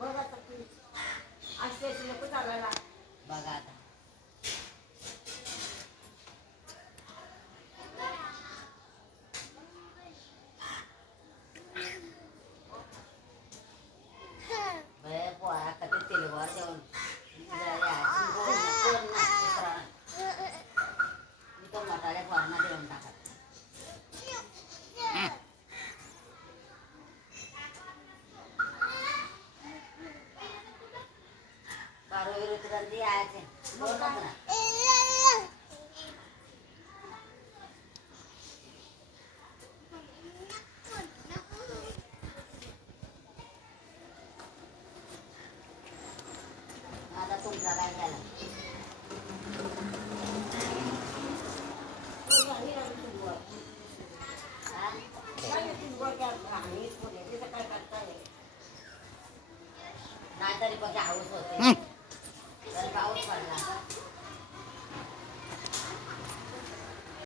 बघ आता तू असते नको चालायला. बघा आता पोळा कधी तेलवर जेवण मी तो मटाल्या पोरांना देऊन टाकत. बारो विरुद्ध यायचे बोलत ना. आता तुमचा काय झाला. नाहीतरी बघा हाऊस होते तर पाऊस पडला.